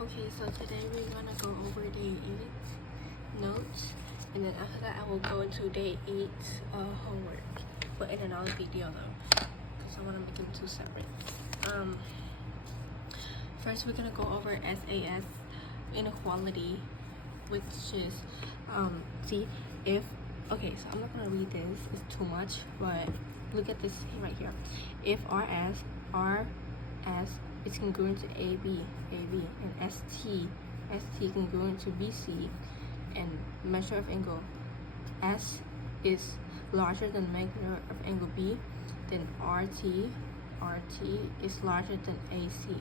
Okay, so today we're gonna go over day 8 notes, and then after that I will go into day 8 homework, but in another video though, because I want to make them two separate. First we're gonna go over SAS Inequality, which is okay, so I'm not gonna read this, it's too much, but look at this right here. If RS is congruent to AB, and ST congruent to BC, and measure of angle S is larger than measure of angle B, then RT is larger than AC.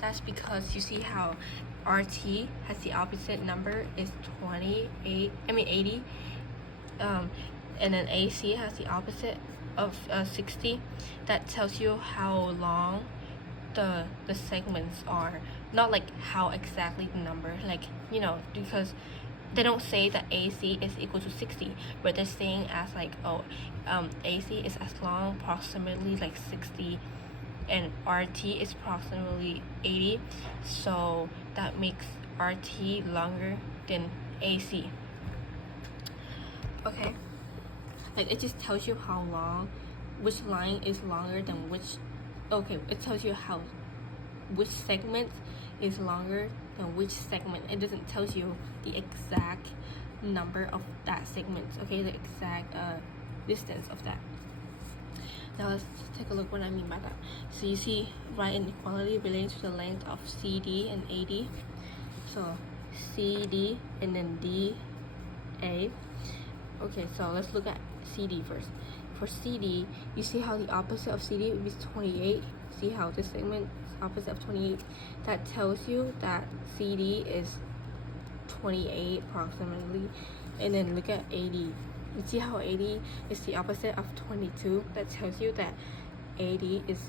That's because you see how RT has the opposite number is 80, and then AC has the opposite of 60. That tells you how long the segments are, not like how exactly the number, like, you know, because they don't say that AC is equal to 60, but they're saying as like, AC is as long, approximately like 60, and RT is approximately 80, so that makes RT longer than AC. Okay, like it just tells you how long, which line is longer than which. Okay, it tells you which segment is longer than which segment. It doesn't tell you the exact number of that segment, okay, the exact distance of that. Now let's take a look what I mean by that. So you see right inequality relating to the length of CD and AD. So CD and then DA. Okay, so let's look at CD first. For CD, you see how the opposite of CD is 28. See how this segment is opposite of 28. That tells you that CD is 28 approximately. And then look at AD. You see how AD is the opposite of 22. That tells you that AD is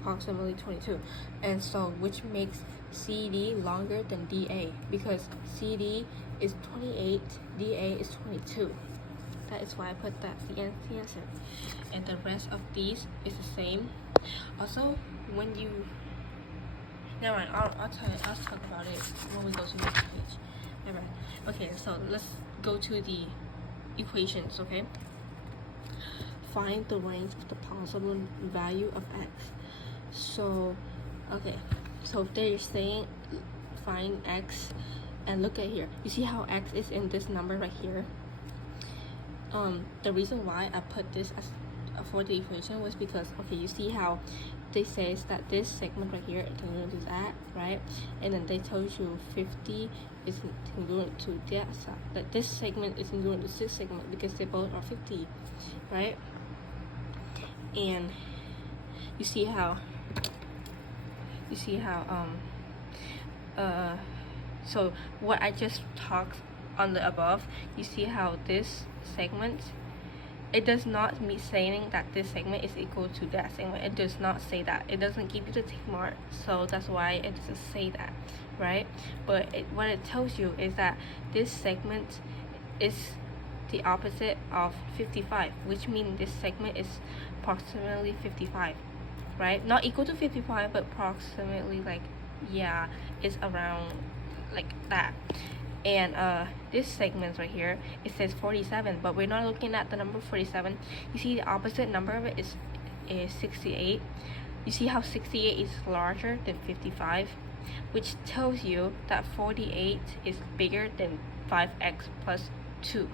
approximately 22. And so which makes CD longer than DA, because CD is 28, DA is 22. That is why I put that the answer. And the rest of these is the same. Also, when you never mind, I'll talk about it when we go to the next page. Never mind. Okay, so let's go to the equations. Okay, find the range of the possible value of x. So okay, so they're saying find x, and look at here. You see how x is in this number right here. The reason why I put this as for the equation was because, okay, you see how they says that this segment right here is congruent to that, right? And then they told you 50 is congruent to that side. That this segment is congruent to this segment because they both are 50, right? And you see how so what I just talked on the above, you see how this segment, it does not mean saying that this segment is equal to that segment. It does not say that. It doesn't give you the tick mark, so that's why it doesn't say that, right? But what it tells you is that this segment is the opposite of 55, which means this segment is approximately 55, right? Not equal to 55, but approximately, like, yeah, it's around like that. And this segment right here, it says 47, but we're not looking at the number 47. You see the opposite number of it is 68. You see how 68 is larger than 55, which tells you that 48 is bigger than 5x plus 2.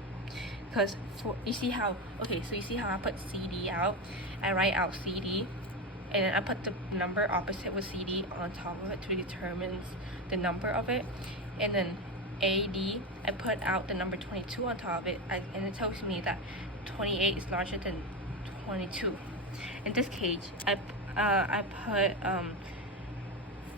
Because you see how, okay, so you see how I put CD out, I write out CD, and then I put the number opposite with CD on top of it to determine the number of it. And then AD, I put out the number 22 on top of it, and it tells me that 28 is larger than 22. In this case, I put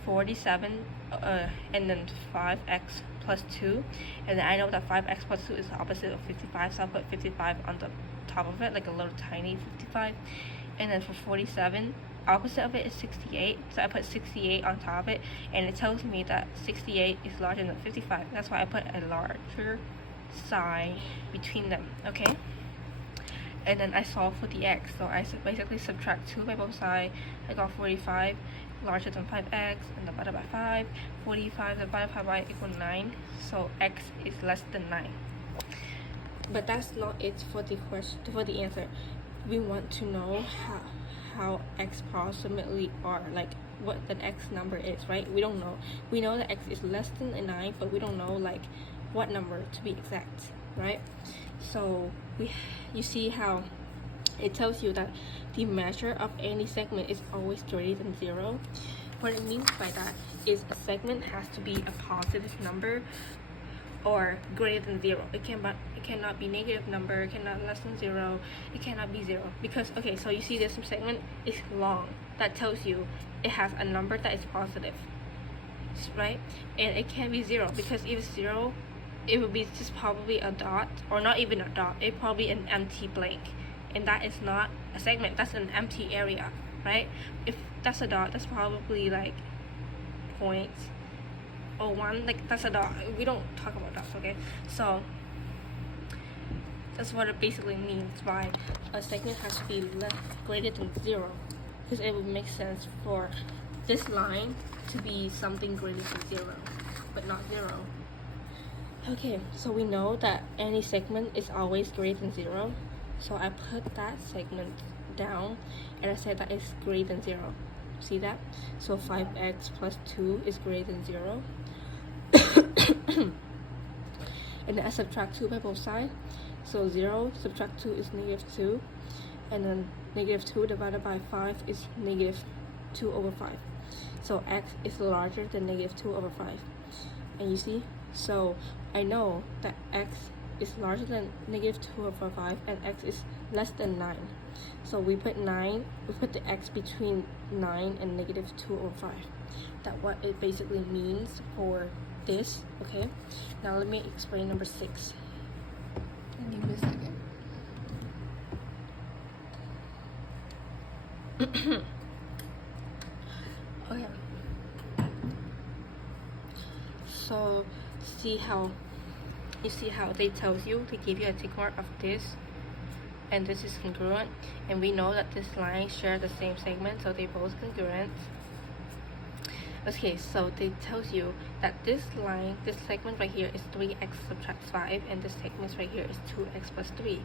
47 and then 5x plus 2, and then I know that 5x plus 2 is the opposite of 55, so I put 55 on the top of it, like a little tiny 55. And then for 47, opposite of it is 68, so I put 68 on top of it, and it tells me that 68 is larger than 55. That's why I put a larger sign between them. Okay, and then I solve for the x, so I basically subtract 2 by both sides. I got 45, larger than 5x and divided by 5. 45 divided by 5 equal 9. So x is less than 9. But that's not it for the question, for the answer. We want to know how x approximately are, like what the x number is, right? We don't know. We know that x is less than a 9, but we don't know like what number to be exact, right? So you see how it tells you that the measure of any segment is always greater than 0. What it means by that is a segment has to be a positive number or greater than 0. It cannot be negative number, it cannot less than 0, it cannot be 0. Because, okay, so you see this segment is long. That tells you it has a number that is positive, right? And it can't be 0, because if it's 0, it would be just probably a dot, or not even a dot, it's probably an empty blank. And that is not a segment, that's an empty area, right? If that's a dot, that's probably like points. Or 1, like that's a dot. We don't talk about dots, okay? So that's what it basically means by a segment has to be greater than 0, because it would make sense for this line to be something greater than 0, but not 0. Okay, so we know that any segment is always greater than 0. So I put that segment down and I said that it's greater than 0. See that? So 5x plus 2 is greater than 0. And then I subtract 2 by both sides. So 0 subtract 2 is negative 2. And then negative 2 divided by 5 is negative 2 over 5. So x is larger than negative 2 over 5. And you see? So I know that x is larger than negative 2 over 5 and x is less than 9. So we put the x between 9 and negative 2 over 5. That's what it basically means for this, okay? Now let me explain number 6. Give me a second. Okay. So you see how they tell you, they give you a tick mark of this, and this is congruent, and we know that this line share the same segment, so they both congruent. Okay, so they tells you that this line, this segment right here is 3x subtract 5, and this segment right here is 2x plus 3.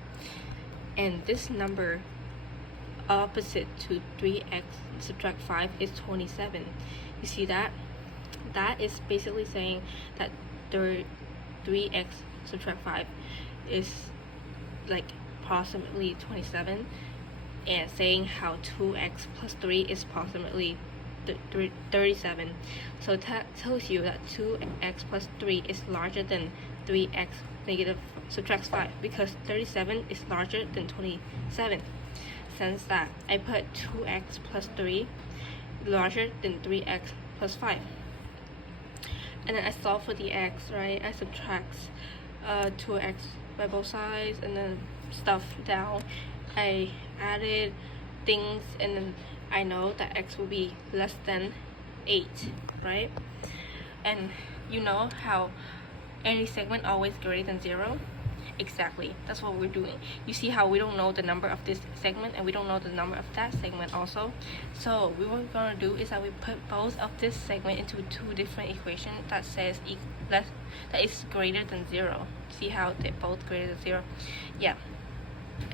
And this number opposite to 3x subtract 5 is 27. You see that? That is basically saying that 3x subtract 5 is like approximately 27, and saying how 2x plus 3 is approximately 37. So that tells you that 2x plus 3 is larger than 3x negative subtract 5, because 37 is larger than 27. Since that, I put 2x plus 3 larger than 3x plus 5. And then I solve for the x, right? I subtract 2x by both sides and then stuff down. I added things, and then I know that x will be less than 8, right? And you know how any segment always greater than 0? Exactly, that's what we're doing. You see how we don't know the number of this segment and we don't know the number of that segment also. So what we're gonna do is that we put both of this segment into two different equations that says that is greater than 0. See how they're both greater than 0? Yeah.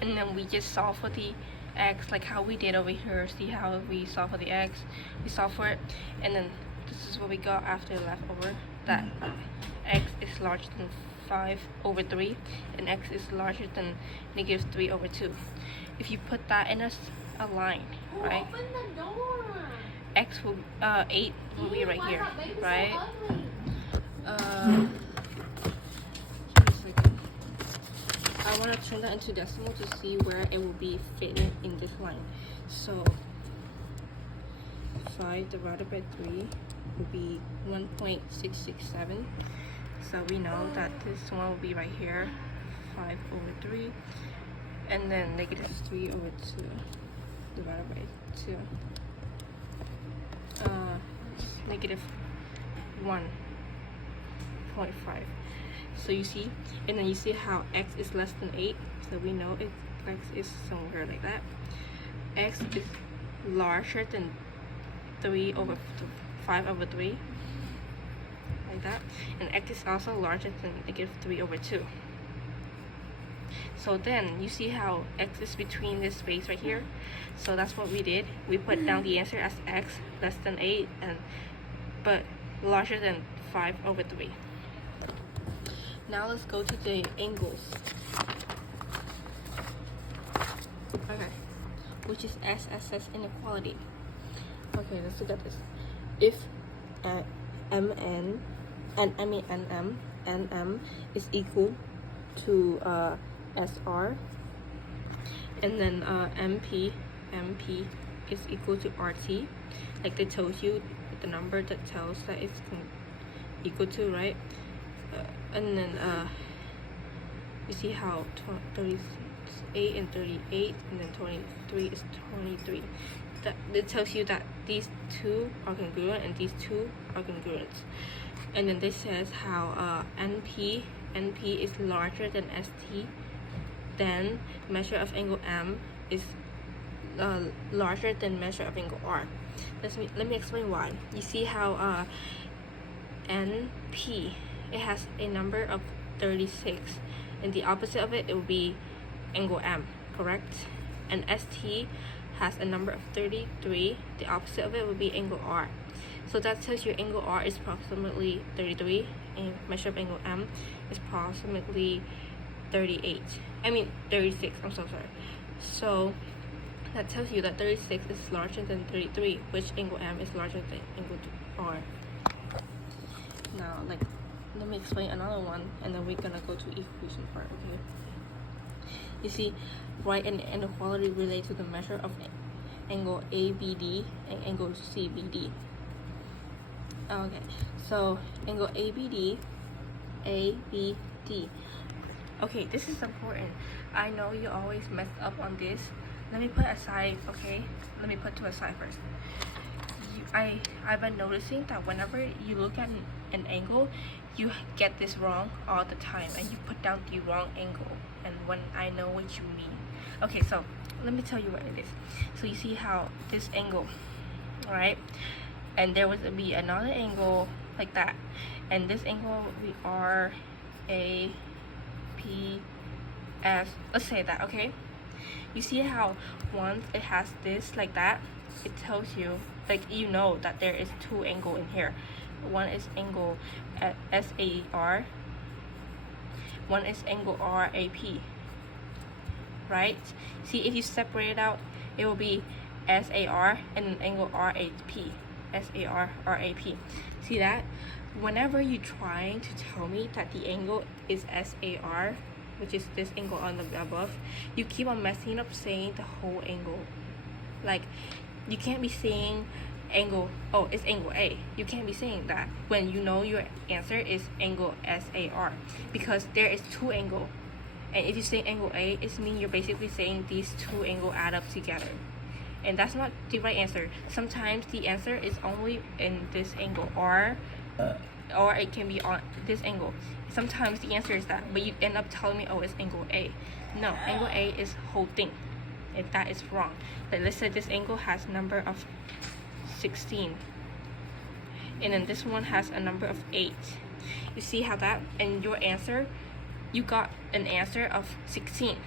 And then we just solve for the x, like how we did over here. See how we solve for the x? We solve for it, and then this is what we got after leftover. That x is larger than 5 over 3 and x is larger than negative 3 over 2. If you put that in a line, right? Open the door. X will 8 will be right here, right? I want to turn that into decimal to see where it will be fitting in this line. So 5 divided by 3 will be 1.667. So we know that this one will be right here, 5 over 3, and then negative 3 over 2 divided by 2, negative 1.5. So you see, and then you see how x is less than 8, so we know x is somewhere like that. X is larger than 3 over 5 over 3, like that, and x is also larger than negative 3 over 2. So then you see how x is between this space right here. So that's what we did. We put down the answer as x less than 8 but larger than 5 over 3. Now let's go to the angles. Okay, which is SSS inequality. Okay, let's look at this. If NM is equal to SR, and then MP is equal to RT, like they told you the number that tells that it's equal to, right? And then you see how 38 and 38, and then 23 is 23. That it tells you that these two are congruent and these two are congruent. And then this says how NP is larger than ST, then measure of angle M is larger than measure of angle R. Let me explain why. You see how NP, it has a number of 36, and the opposite of it will be angle M, correct? And ST has a number of 33, the opposite of it will be angle R. So that tells you angle R is approximately 33, and measure of angle M is approximately 36, I'm so sorry. So that tells you that 36 is larger than 33, which angle M is larger than angle R. Now, let me explain another one, and then we're gonna go to equation part, okay? You see, write an inequality related to the measure of angle ABD and angle CBD. Okay, so angle ABD. Okay, this is important. I know you always mess up on this. Let me put aside, okay? Let me put to aside first. I've been noticing that whenever you look at an angle, you get this wrong all the time, and you put down the wrong angle. And when I know what you mean. Okay, so let me tell you what it is. So you see how this angle, right? And there would be another angle like that, and this angle we are APS. Let's say that, okay? You see how once it has this like that, it tells you, you know that there is two angles in here. One is angle SAR, one is angle RAP, right? See, if you separate it out, it will be SAR and an angle RAP. SAR, RAP. See that? Whenever you're trying to tell me that the angle is SAR, which is this angle on the above, you keep on messing up saying the whole angle. You can't be saying angle, oh, it's angle A. You can't be saying that when you know your answer is angle SAR, because there is two angles. And if you say angle A, it means you're basically saying these two angles add up together. And that's not the right answer. Sometimes the answer is only in this angle, or it can be on this angle. Sometimes the answer is that, but you end up telling me, oh, it's angle A. No, angle A is whole thing. If that is wrong. Let's say this angle has a number of 16, and then this one has a number of 8. You see how that, and your answer, you got an answer of 16,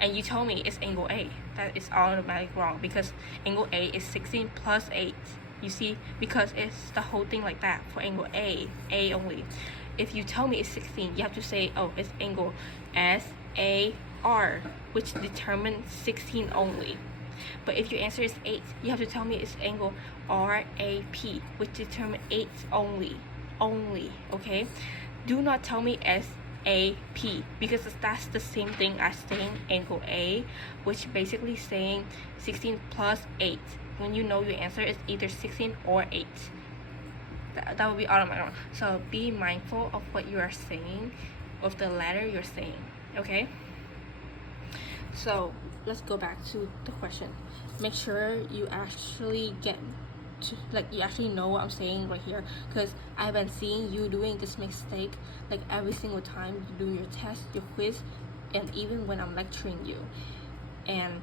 and you told me it's angle A. That is automatically wrong, because angle A is 16 plus 8. You see, because it's the whole thing like that for angle A only. If you tell me it's 16, you have to say, oh, it's angle SAR, which determines 16 only. But if your answer is 8, you have to tell me it's angle RAP, which determines 8 only, okay? Do not tell me SAP, because that's the same thing as saying angle A, which basically saying 16 plus 8, when you know your answer is either 16 or 8. That would be automatic. So be mindful of what you are saying, of the letter you're saying, okay? So let's go back to the question. Make sure you actually get to, you actually know what I'm saying right here, because I've been seeing you doing this mistake every single time you do your test, your quiz, and even when I'm lecturing you. And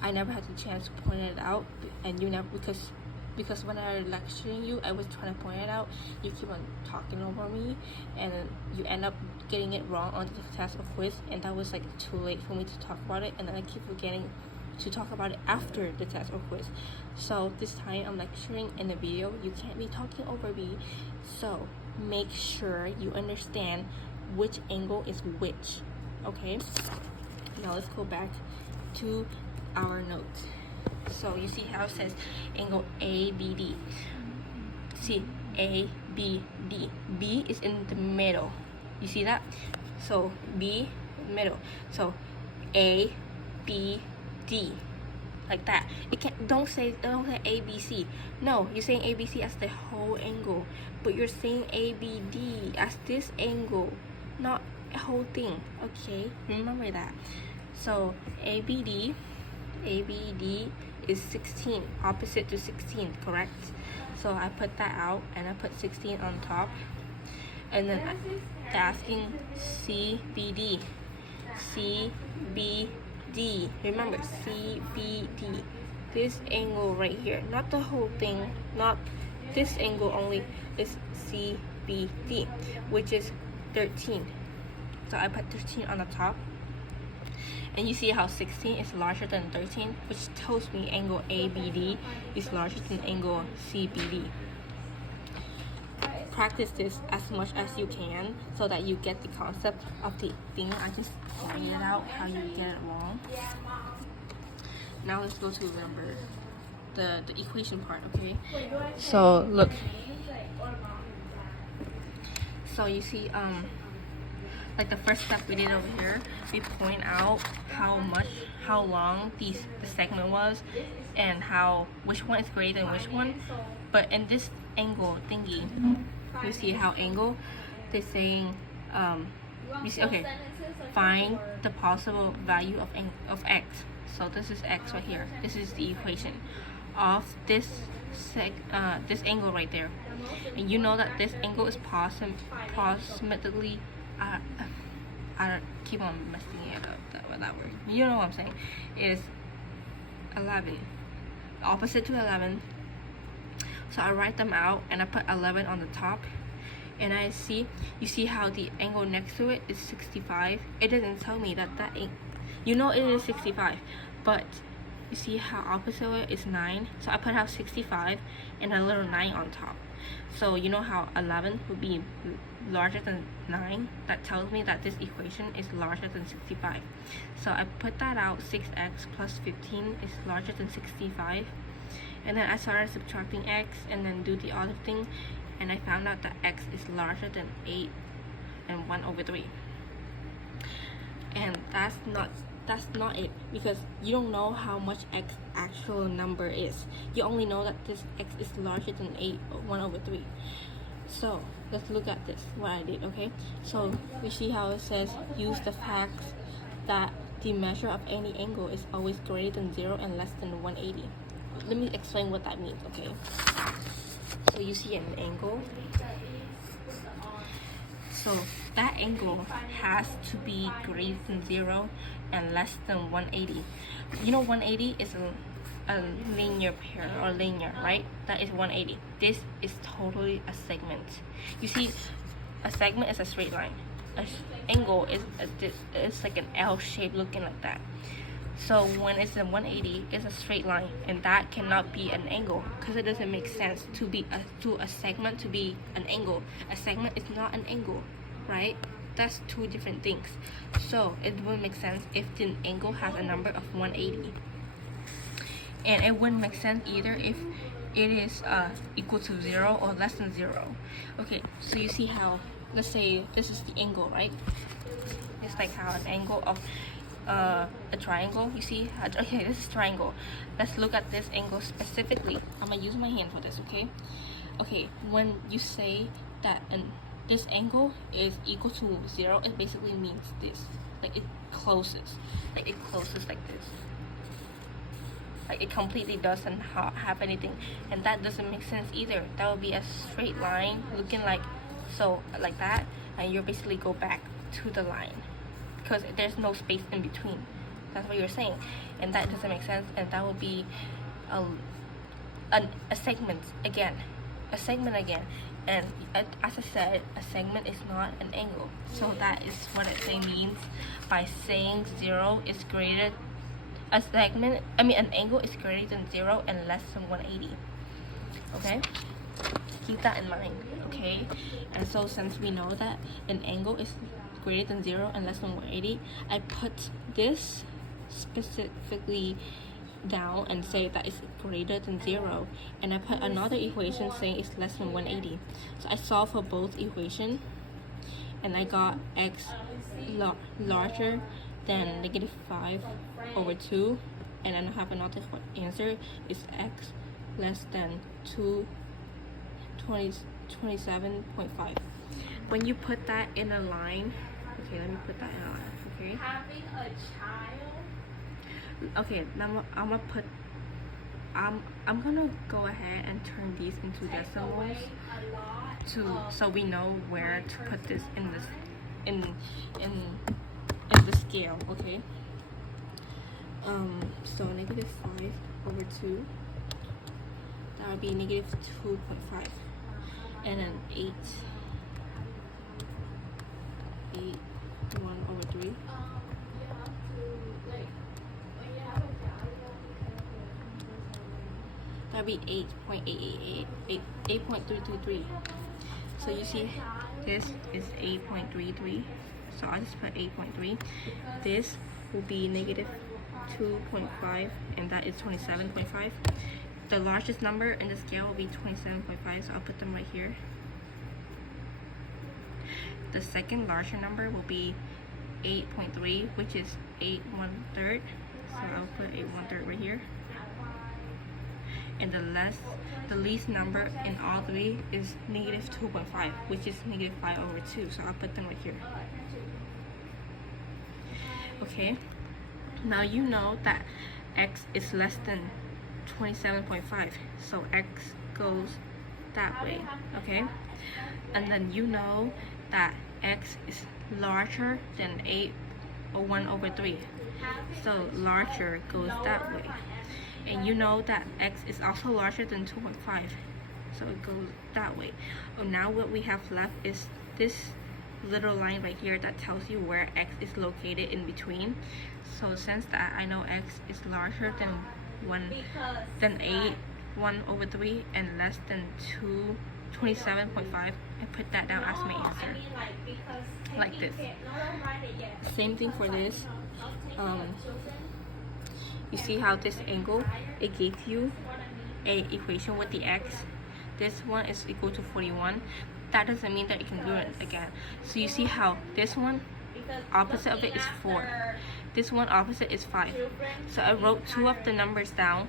I never had the chance to point it out, and you never, because because when I lecturing you, I was trying to point it out. You keep on talking over me, and you end up getting it wrong on the test or quiz, and that was like too late for me to talk about it, and then I keep forgetting to talk about it after the test or quiz. So this time I'm lecturing in the video. You can't be talking over me, so make sure you understand which angle is which. Okay, now let's go back to our notes. So you see how it says angle ABD. See, ABD. B is in the middle. You see that? So B, middle. So ABD, like that. You can't. Don't say ABC. No, you're saying ABC as the whole angle, but you're saying ABD as this angle, not a whole thing. Okay, remember that. So ABD is 16, opposite to 16, correct? So I put that out and I put 16 on top, and then asking CBD. Remember, CBD, this angle right here, not the whole thing, not this angle only, is CBD, which is 13. So I put 13 on the top, and you see how 16 is larger than 13, which tells me angle ABD is larger than angle CBD. Practice this as much as you can so that you get the concept of the thing. I just pointed it out how you get it wrong. Now let's go to remember the equation part, okay? So look. So you see, like the first step we did over here, we point out how long the segment was, and which one is greater than which one. But in this angle thingy, you see how angle, they're saying, you see, okay, find the possible value of x. So this is x right here. This is the equation of this angle right there, and you know that this angle is approximately I don't keep on messing it up with that word. You know what I'm saying? Is 11, opposite to 11. So I write them out and I put 11 on the top, and you see how the angle next to it is 65. It doesn't tell me that you know it is 65, but you see how opposite it is 9. So I put out 65 and a little 9 on top. So you know how 11 would be larger than 9? That tells me that this equation is larger than 65. So I put that out. 6x plus 15 is larger than 65. And then I started subtracting x and then do the other thing, and I found out that x is larger than 8 and 1/3. And that's not it, because you don't know how much x actual number is. You only know that this x is larger than 8 or 1/3. So let's look at this, what I did, okay? So you see how it says use the facts that the measure of any angle is always greater than 0 and less than 180. Let me explain what that means, okay? So you see an angle. So that angle has to be greater than 0 and less than 180. You know 180 is a linear pair or linear, right? That is 180. This is totally a segment. You see, a segment is a straight line. An angle is like an L shape looking like that. So when it's a 180, it's a straight line, and that cannot be an angle, because it doesn't make sense to a segment to be an angle. A segment is not an angle, right? That's two different things. So it wouldn't make sense if the angle has a number of 180, and it wouldn't make sense either if it is equal to 0 or less than 0. Okay, so you see how, let's say this is the angle, right? It's like how an angle of a triangle, you see? Okay, this is triangle. Let's look at this angle specifically. I'm gonna use my hand for this, okay? Okay, when you say that this angle is equal to 0, it basically means this. Like it closes like this. Like it completely doesn't have anything, and that doesn't make sense either. That would be a straight line looking like so, like that, and you basically go back to the line, because there's no space in between. That's what you're saying, and that doesn't make sense, and that would be a segment again, and as I said, a segment is not an angle. So that is what it means by saying an angle is greater than 0 and less than 180. Okay, keep that in mind. Okay, and so since we know that an angle is greater than 0 and less than 180, I put this specifically down and say that it's greater than 0, and I put another equation saying it's less than 180. So I solve for both equations, and I got x larger than -5/2, and then I have another answer is x less than 27.5. When you put that in a line, okay, let me put that in a line. Okay, having a child. Okay, now I'm gonna go ahead and turn these into decimals so we know where to put this in the scale. Okay, so -5/2, that would be -2.5, and then 1/3. That'd be 8.333. So you see, this is 8.33. So I'll just put 8.3. This will be -2.5, and that is 27.5. The largest number in the scale will be 27.5. So I'll put them right here. The second larger number will be 8.3, which is 8/1/3. So I'll put 8/1/3 right here. And the least number in all three is -2.5, which is -5/2. So I'll put them right here. Okay, now you know that x is less than 27.5, so x goes that way. Okay, and then you know that x is larger than 1/3, so larger goes that way. And you know that x is also larger than 2.5, so it goes that way. Now what we have left is this little line right here that tells you where x is located in between. So since that I know x is larger than 1/3 and less than 27.5, I put that down as my answer, like this. Same thing for this. You see how this angle, it gave you a equation with the x. This one is equal to 41. That doesn't mean that you can do it again. So you see how this one, opposite of it is 4. This one opposite is 5. So I wrote 2 of the numbers down,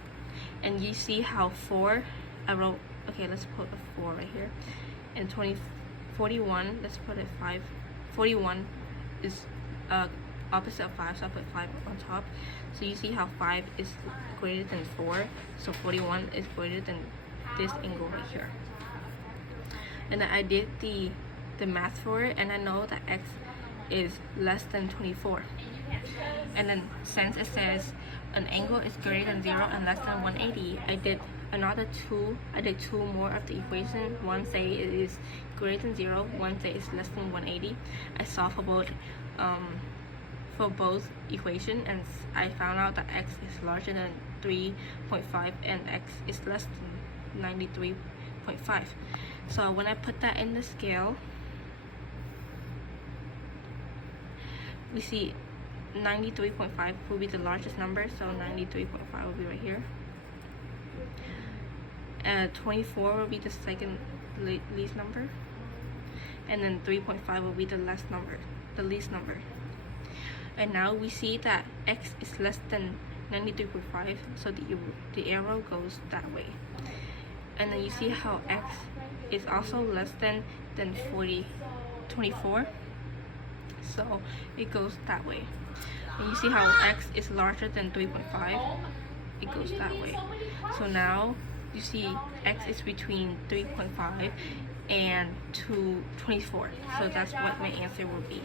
and you see how 4, I wrote, okay, let's put a 4 right here. And 41, let's put a 5. 41 is opposite of 5, so I put 5 on top. So you see how 5 is greater than 4, so 41 is greater than this angle right here. And then I did the math for it, and I know that x is less than 24. And then since it says an angle is greater than 0 and less than 180, I did two more of the equation. One say it is greater than 0, one say it's less than 180. I solved for both equations, and I found out that x is larger than 3.5 and x is less than 93.5. So when I put that in the scale, we see 93.5 will be the largest number, so 93.5 will be right here. And 24 will be the second least number, and then 3.5 will be the least number. And now we see that x is less than 93.5, so the arrow goes that way. And then you see how x is also less than 24, so it goes that way. And you see how x is larger than 3.5, it goes that way. So now you see x is between 3.5 and 24, so that's what my answer will be.